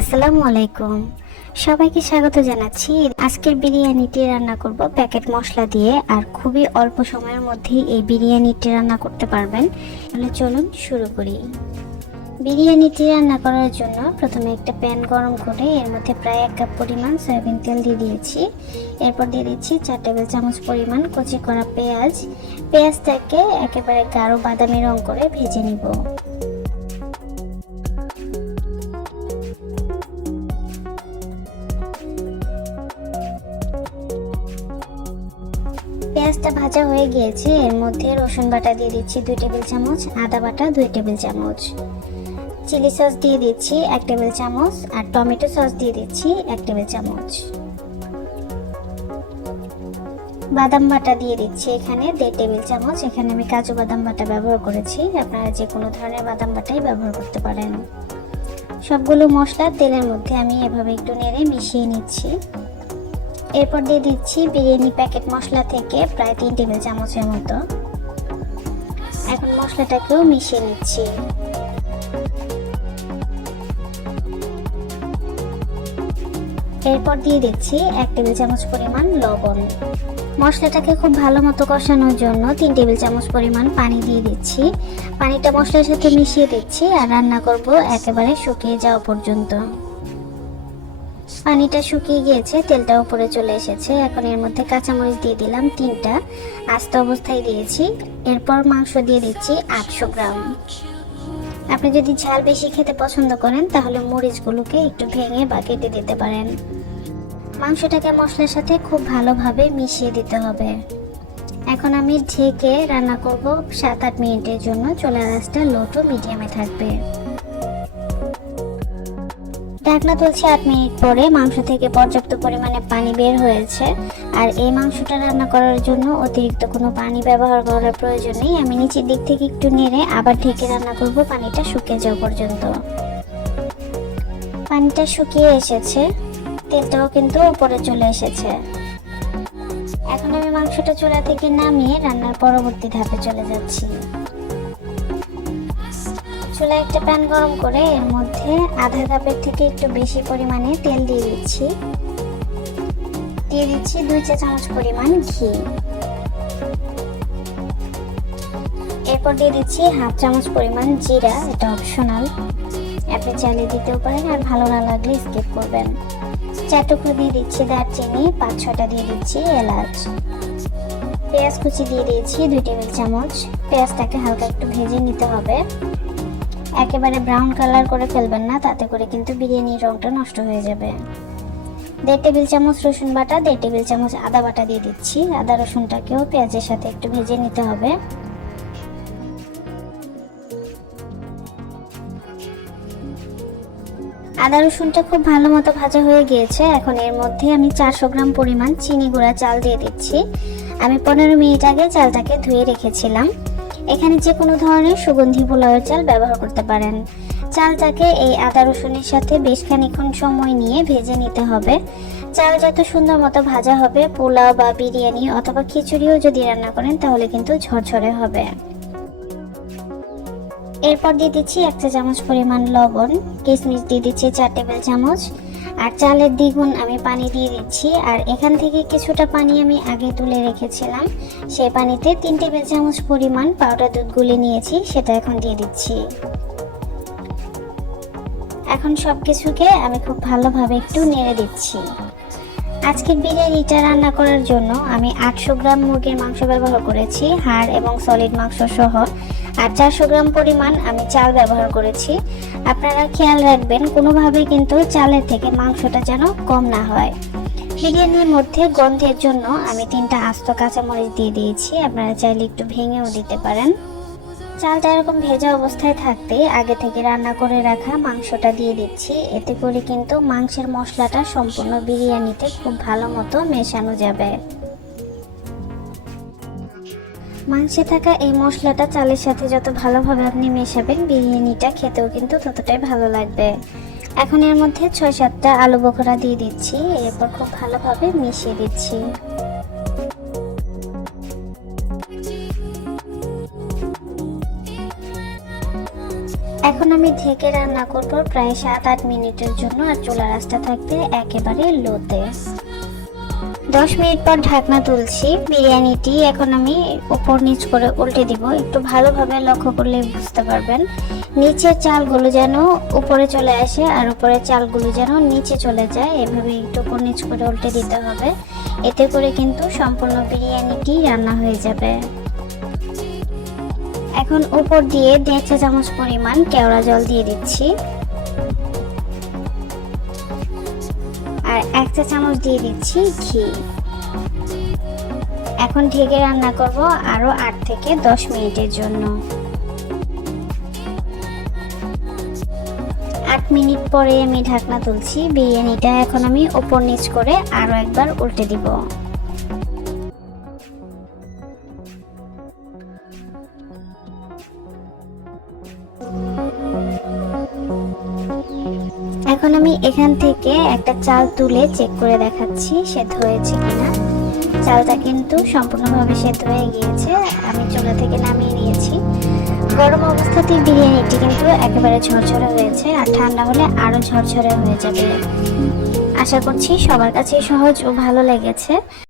আসসালামু আলাইকুম। সবাইকে স্বাগত জানাচ্ছি। আজকের বিরিয়ানিটি রান্না করব প্যাকেট মশলা দিয়ে, আর খুবই অল্প সময়ের মধ্যেই এই বিরিয়ানিটি রান্না করতে পারবেন। তাহলে চলুন শুরু করি। বিরিয়ানিটি রান্না করার জন্য প্রথমে একটা প্যান গরম করে এর মধ্যে প্রায় 1 কাপ পরিমাণ সয়াবিন তেল দিয়ে দিয়েছি। এরপর দিয়ে দিচ্ছি 4 টেবিল চামচ পরিমাণ কুচি করা পেঁয়াজ। পেঁয়াজটাকে একেবারে গাঢ় বাদামি রং করে ভেজে নিব। পেঁয়াজটা ভাজা হয়ে গিয়েছে। এর মধ্যে রসুন বাটা দিয়ে দিচ্ছি 2 টেবিল চামচ, আদা বাটা 2 টেবিল চামচ, চিলি সস দিয়ে দিচ্ছি 1 টেবিল চামচ, আর টমেটো সস দিয়ে দিচ্ছি 1 টেবিল চামচ। বাদাম বাটা দিয়ে দিচ্ছি এখানে 1.5 টেবিল চামচ। এখানে আমি কাজু বাদাম বাটা ব্যবহার করেছি, আপনারা যে কোনো ধরনের বাদাম বাটাই ব্যবহার করতে পারেন। সবগুলো মশলা তেলের মধ্যে আমি এভাবে একটু নেড়ে মিশিয়ে নিচ্ছি। এরপর দিয়ে দিচ্ছি বিরিয়ানি প্যাকেট মশলা থেকে প্রায় 3 টেবিল চামচের মতো। এখন মশলাটাকেও মিশিয়ে নিচ্ছি। এরপর দিয়ে দিচ্ছি 1 টেবিল চামচ পরিমাণ লবণ। মশলাটাকে খুব ভালো মতো কষানোর জন্য 3 টেবিল চামচ পরিমাণ পানি দিয়ে দিচ্ছি। পানিটা মশলার সাথে মিশিয়ে দিচ্ছি আর রান্না করব একেবারে শুকিয়ে যাওয়া পর্যন্ত। পানিটা শুকিয়ে গিয়েছে, তেলটা উপরে চলে এসেছে। এখন এর মধ্যে কাঁচামরিচ দিয়ে দিলাম 3টা, আস্ত অবস্থায় দিয়েছি। এরপর মাংস দিয়ে দিচ্ছি 800 গ্রাম। আপনি যদি ঝাল বেশি খেতে পছন্দ করেন তাহলে মরিচগুলোকে একটু ভেঙে বা কেটে দিতে পারেন। মাংসটাকে মশলার সাথে খুব ভালোভাবে মিশিয়ে দিতে হবে। এখন আমি ঢেকে রান্না করব 7-8 মিনিটের জন্য। চুলার আঁচটা লো টু মিডিয়ামে থাকবে। ঢাকনা তুলছি 8 মিনিট পরে। মাংস থেকে পর্যাপ্ত পরিমাণে পানি বের হয়েছে, আর এই মাংসটা রান্না করার জন্য অতিরিক্ত কোনো পানি ব্যবহার করার প্রয়োজন নেই। আমি নিচের দিক থেকে একটু নেড়ে আবার ঢেকে রান্না করব পানিটা শুকিয়ে যাওয়া পর্যন্ত। পানিটা শুকিয়ে এসেছে, তেলটাও কিন্তু উপরে চলে এসেছে। এখন আমি মাংসটা চুলা থেকে নামিয়ে রান্নার পরবর্তী ধাপে চলে যাচ্ছি। চুলায় একটা প্যান গরম করে এর মধ্যে আধা কাপের থেকে একটু বেশি পরিমাণে তেল দিয়ে দিচ্ছি। 2 চা চামচ পরিমাণ ঘি। এরপর দিয়ে দিচ্ছি 1/2 চামচ পরিমাণ জিরা, এটা অপশনাল, আপনি চাইলে দিতেও পারেন, আর ভালো না লাগলে স্কিপ করবেন। 4 টুকরো দিয়ে দিচ্ছি দারচিনি, 5-6টা দিয়ে দিচ্ছি এলাচ। পেঁয়াজ কুচি দিয়ে দিয়েছি 2 টেবিল চামচ। পেঁয়াজটাকে হালকা একটু ভেজে নিতে হবে, একেবারে ব্রাউন কালার করে ফেলবেন না, তাতে করে কিন্তু বিরিয়ানির রংটা নষ্ট হয়ে যাবে। 1.5 টেবিল চামচ রসুন বাটা, 1.5 টেবিল চামচ আদা বাটা দিয়ে দিচ্ছি। আদা রসুনটাকেও পেঁয়াজের সাথে একটু ভেজে নিতে হবে। আদা রসুনটা খুব ভালো মতো ভাজা হয়ে গিয়েছে। এখন এর মধ্যে আমি 400 গ্রাম পরিমাণ চিনি গুঁড়া চাল দিয়ে দিচ্ছি। আমি 15 মিনিট আগে চালটাকে ধুয়ে রেখেছিলাম। এখানে যে কোনো ধরনের সুগন্ধি পোলাওয়ের চাল ব্যবহার করতে পারেন। চালটাকে এই আদা রসুনের সাথে বেশ খানিকক্ষণ সময় নিয়ে ভেজে নিতে হবে। চাল যত সুন্দর মতো ভাজা হবে, পোলাও বা বিরিয়ানি অথবা খিচুড়িও যদি রান্না করেন তাহলে কিন্তু ঝরঝরে হবে। এরপর দিয়ে দিচ্ছি 1 চা চামচ পরিমাণ লবণ। কিশমিশ দিয়ে দিচ্ছি 4 টেবিল চামচ, আর চালের দ্বিগুণ আমি পানি দিয়ে দিচ্ছি। আর এখান থেকে কিছুটা পানি আমি আগে তুলে রেখেছিলাম, সেই পানিতে 3 টেবিল চামচ পরিমাণ পাউডার দুধ গুলে নিয়েছি, সেটা এখন দিয়ে দিচ্ছি। এখন সবকিছুকে আমি খুব ভালোভাবে একটু নেড়ে দিচ্ছি। আজকের বিরিয়ানিটা রান্না করার জন্য আমি 800 গ্রাম মুরগির মাংস ব্যবহার করেছি, হাড় এবং সলিড মাংস সহ, আর 400 গ্রাম পরিমাণ আমি চাল ব্যবহার করেছি। আপনারা খেয়াল রাখবেন কোনোভাবেই কিন্তু চালের থেকে মাংসটা যেন কম না হয়। বিরিয়ানির মধ্যে গন্ধের জন্য আমি 3টা আস্ত কাঁচামরিচ দিয়ে দিয়েছি, আপনারা চাইলে একটু ভেঙেও দিতে পারেন। চালটা এরকম ভেজা অবস্থায় থাকতে আগে থেকে রান্না করে রাখা মাংসটা দিয়ে দিচ্ছি। এতে করে কিন্তু মাংসের মশলাটা সম্পূর্ণ বিরিয়ানিতে খুব ভালো মতো মেশানো যাবে। মাংসে থাকা এই মশলাটা চালের সাথে যত ভালোভাবে আপনি মেশাবেন, বিরিয়ানিটা খেতেও কিন্তু ততটাই ভালো লাগবে। এখন এর মধ্যে 6-7টা আলু বোখরা দিয়ে দিচ্ছি। এরপর খুব ভালোভাবে মিশিয়ে দিচ্ছি। এখন আমি ঢেকে রান্না করব প্রায় 7-8 মিনিটের জন্য, আর চুলার আঁচটা থাকবে একেবারে লোতে। 10 মিনিট পর ঢাকনা তুলছি। বিরিয়ানিটি এখন আমি উপর নিচ করে উল্টে দিব। একটু ভালোভাবে লক্ষ্য করলে বুঝতে পারবেন নিচের চালগুলো যেন উপরে চলে আসে আর উপরের চালগুলো যেন নিচে চলে যায়। এভাবে একটু উপর নিচ করে উল্টে দিতে হবে, এতে করে কিন্তু সম্পূর্ণ বিরিয়ানিটি রান্না হয়ে যাবে। এখন উপর দিয়ে 1.5 চা চামচ পরিমাণ কেওড়া জল দিয়ে দিচ্ছি, আর 1 চা চামচ দিয়ে দিচ্ছি ঘি। এখন ঢেকে রান্না করব আরো 8 থেকে 10 মিনিটের জন্য। 8 মিনিট পরে আমি ঢাকনা তুলছি। বিরিয়ানিটা এখন আমি উপর নিচ করে আরো একবার উল্টে দিব। এখন আমি এখান থেকে একটা চাল তুলে চেক করে দেখাচ্ছি সেদ্ধ হয়েছে কিনা। চালটা কিন্তু সম্পূর্ণভাবে সেদ্ধ হয়ে গিয়েছে। আমি চুলা থেকে নামিয়ে নিয়েছি। গরম অবস্থাতেই বিরিয়ানিটি কিন্তু একেবারে ঝরঝরে হয়েছে, আর ঠান্ডা হলে আরো ঝরঝরে হয়ে যাবে। আশা করছি সবার কাছে সহজ ও ভালো লেগেছে।